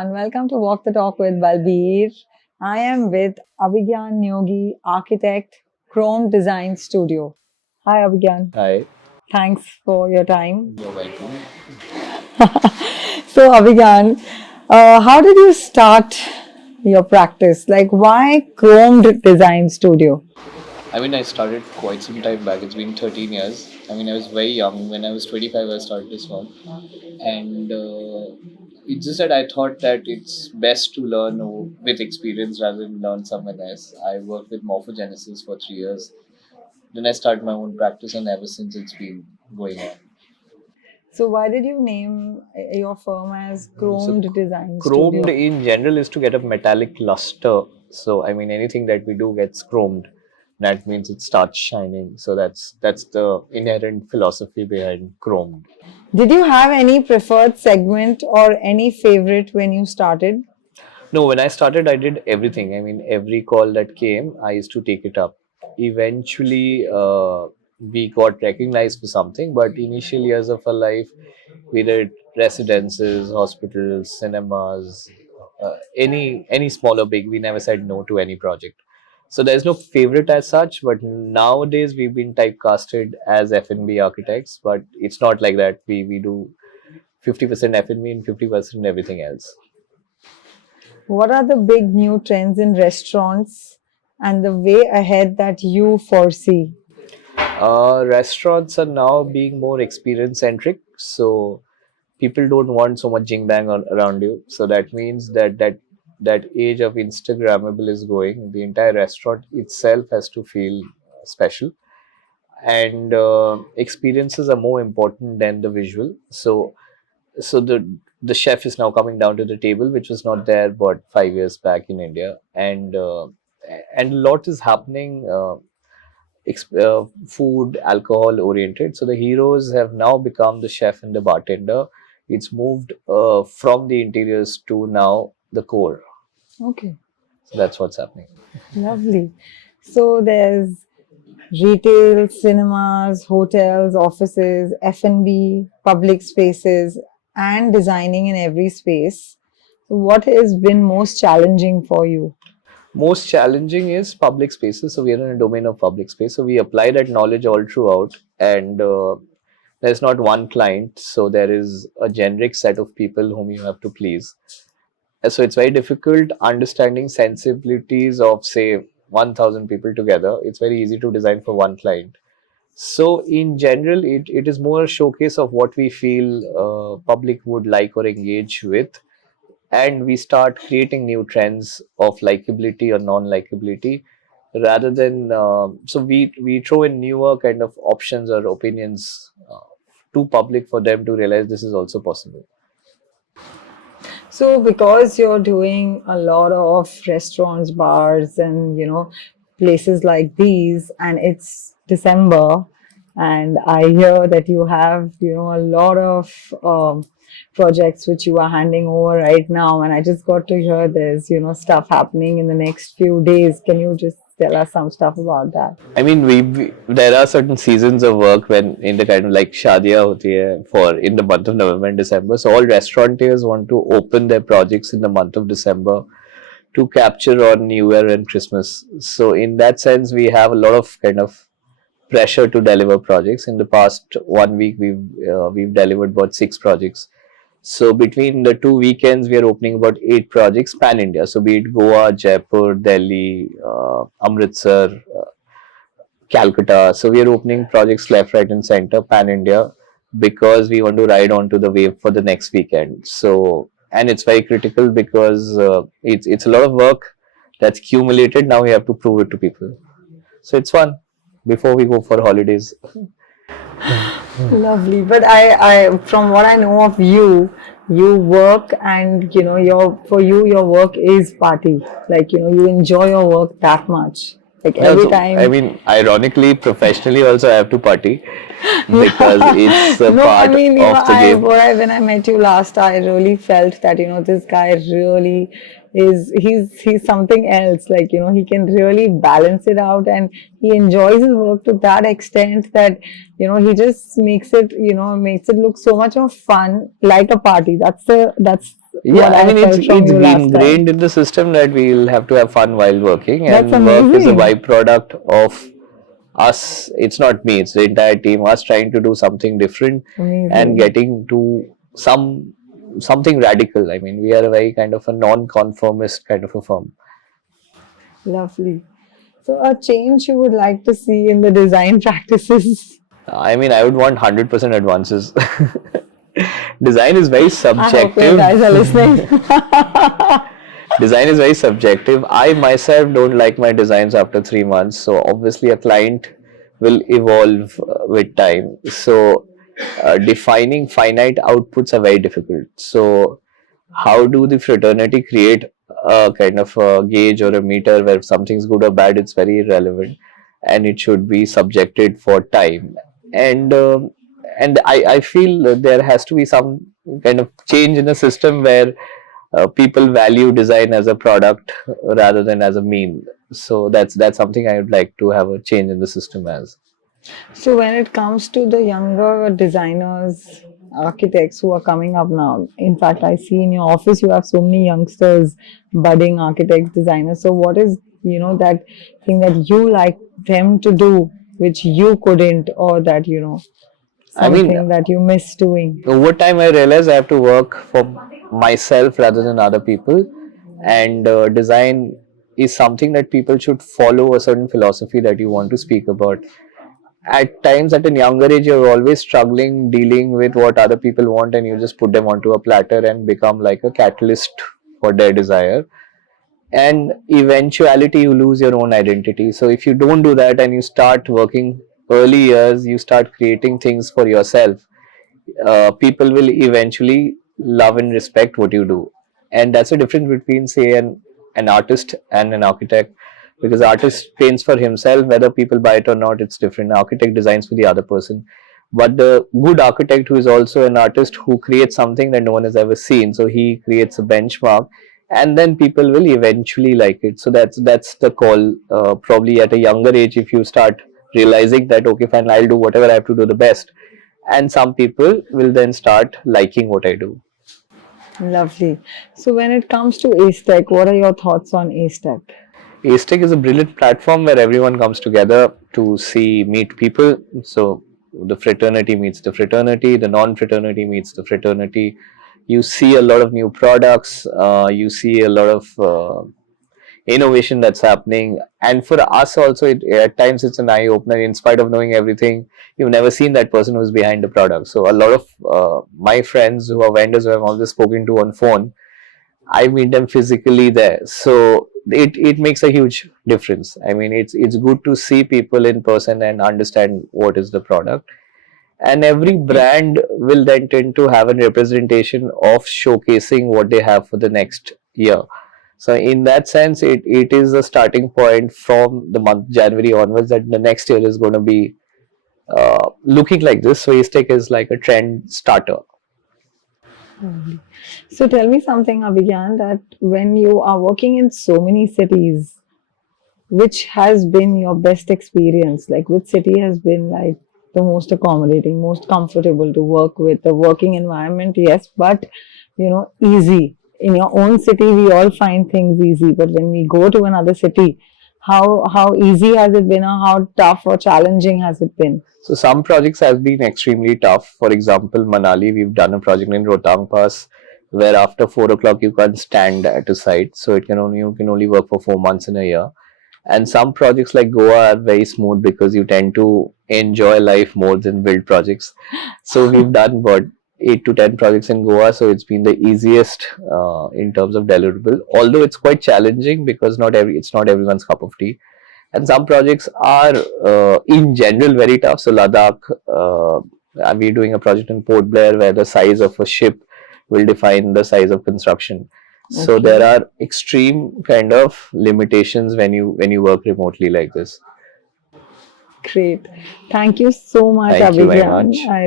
everyone. Welcome to Walk the Talk with Balbir. I am with Abhigyan Neogi, architect, Chrome Design Studio. Hi, Abhigyan. Hi, Thanks for your time. you're welcome. So, Abhigyan, how did you start your practice? Like, why Chrome Design Studio? I started quite some time back. It's been 13 years. I was very young. When I was 25, I started this one. And it's just that I thought that it's best to learn with experience rather than learn somewhere else. I worked with morphogenesis for 3 years. Then I started my own practice, and ever since it's been going on. So, why did you name your firm as So, Chrome Design chromed Studio? in general is to get a metallic luster. So, anything that we do gets chromed. That means it starts shining. So that's the inherent philosophy behind chromed. Did you have any preferred segment or any favorite when you started? No, when I started, I did everything. Every call that came, I used to take it up. Eventually, we got recognized for something, but initial years of our life, we did residences, hospitals, cinemas, any small or big. We never said no to any project. So there's no favorite as such, but nowadays we've been typecasted as F&B architects, but it's not like that. We do 50% F&B and 50% everything else. What are the big new trends in restaurants and the way ahead that you foresee? Restaurants are now being more experience centric, so people don't want so much jing bang around you. So that means that age of Instagrammable is going. The entire restaurant itself has to feel special, and experiences are more important than the visual. So the chef is now coming down to the table, which was not there but 5 years back in India, and a lot is happening. Food, alcohol oriented. So the heroes have now become the chef and the bartender. It's moved from the interiors to now the core. Okay, So that's what's happening. lovely. So there's retail, cinemas, hotels, offices, F&B, public spaces, and designing in every space. So what has been most challenging for you? Most challenging is public spaces. So we are in a domain of public space. So we apply that knowledge all throughout, and there's not one client. So there is a generic set of people whom you have to please. So it's very difficult understanding sensibilities of say 1000 people together. It's very easy to design for one client. So in general, it is more a showcase of what we feel public would like or engage with, and we start creating new trends of likability or non-likability rather than so we throw in newer kind of options or opinions to public for them to realize this is also possible. So, because you're doing a lot of restaurants, bars, and places like these, and it's December, and I hear that you have a lot of projects which you are handing over right now, and I just got to hear there's stuff happening in the next few days. Can you just tell us some stuff about that? We there are certain seasons of work when in the kind of like shadiya hoti hai for in the month of November and December. So all restaurateurs want to open their projects in the month of December to capture on New Year and Christmas. So in that sense, we have a lot of kind of pressure to deliver projects. In the past 1 week, we've delivered about 6 projects. So between the 2 weekends, we are opening about 8 projects pan India. So be it Goa, Jaipur, Delhi, Amritsar, Calcutta. So we are opening projects left, right, and center pan India because we want to ride onto the wave for the next weekend. So and it's very critical because it's a lot of work that's accumulated. Now we have to prove it to people. So it's fun before we go for holidays. Lovely. But from what I know of you, you work and for you, your work is party. Like, you enjoy your work that much. Like Yeah, every so time. ironically, professionally also I have to party because it's a No, I part mean, of the game. when I met you last, I really felt that, this guy really he's something else. Like, he can really balance it out and he enjoys his work to that extent that, he just makes it look so much of fun, like a party. That's Yeah, what I I mean it's felt from it's you last time. ingrained in the system that we'll have to have fun while working, That's and work is a amazing. byproduct of us. It's not me, it's the entire team, us trying to do something different and Amazing. getting to something radical. I mean, we are a very kind of a non-conformist kind of a firm. Lovely. So, a change you would like to see in the design practices? I mean, I would want 100% advances. Design is very I hope your guys subjective. are listening. Design is very subjective. I myself don't like my designs after 3 months. So obviously, a client will evolve with time. So defining finite outputs are very difficult. So how do the fraternity create a kind of a gauge or a meter where something's good or bad? It's very irrelevant, and it should be subjected for time. And I feel that there has to be some kind of change in the system where people value design as a product rather than as a mean. So that's something I would like to have a change in the system as. So, when it comes to the younger designers, architects who are coming up now, in fact, I see in your office you have so many youngsters, budding architects, designers. So, what is, that thing that you like them to do, which you couldn't, or that, I mean, something that you miss doing? over time I realized I have to work for myself rather than other people, and design is something that people should follow a certain philosophy that you want to speak about. At times at a younger age you're always struggling dealing with what other people want, and you just put them onto a platter and become like a catalyst for their desire, and eventuality you lose your own identity. So if you don't do that and you start working early years, you start creating things for yourself, people will eventually love and respect what you do. And that's the difference between, say, an artist and an architect, because artist paints for himself, whether people buy it or not, it's different. Architect designs for the other person. But the good architect who is also an artist who creates something that no one has ever seen, so he creates a benchmark, and then people will eventually like it. So that's the call. Probably at a younger age, if you start realizing that, okay, fine, I'll do whatever I have to do the best, and some people will then start liking what I do. Lovely. So, when it comes to Ace Tech, what are your thoughts on Ace Tech? Acetech is a brilliant platform where everyone comes together to meet people. So the fraternity meets the fraternity, the non-fraternity meets the fraternity. You see a lot of new products. You see a lot of innovation that's happening, and for us also, at times it's an eye opener. In spite of knowing everything, you've never seen that person who's behind the product. So a lot of my friends who are vendors who I've always spoken to on phone, I meet them physically there. So it makes a huge difference. I mean, it's good to see people in person and understand what is the product. And every brand will then tend to have a representation of showcasing what they have for the next year. So in that sense, it is a starting point from the month January onwards that the next year is going to be looking like this. So Aztec is like a trend starter. So, tell me something, Abhigyan, that when you are working in so many cities, which has been your best experience? Like, which city has been like the most accommodating, most comfortable to work with? The working environment, yes, but easy. In your own city, we all find things easy, but when we go to another city, how easy has it been, or how tough or challenging has it been? So some projects have been extremely tough. For example, Manali, we've done a project in Rohtang Pass where after 4 o'clock you can't stand at a site. So you can only work for 4 months in a year. And some projects like Goa are very smooth because you tend to enjoy life more than build projects. So we've done about 8 to 10 projects in Goa. So it's been the easiest in terms of deliverable. Although it's quite challenging because it's not everyone's cup of tea, and some projects are in general very tough. So Ladakh, we're doing a project in Port Blair where the size of a ship will define the size of construction. So there Okay, are extreme kind of limitations when you work remotely like this. great. Thank you so much, Thank you very Abhigyan. much. I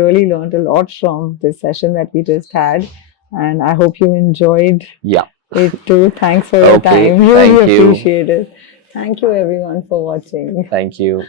really learned a lot from this session that we just had, and I hope you enjoyed Yeah. it too. Thanks for your Okay. time. Really Thank you. appreciate it. Thank you everyone for watching. Thank you.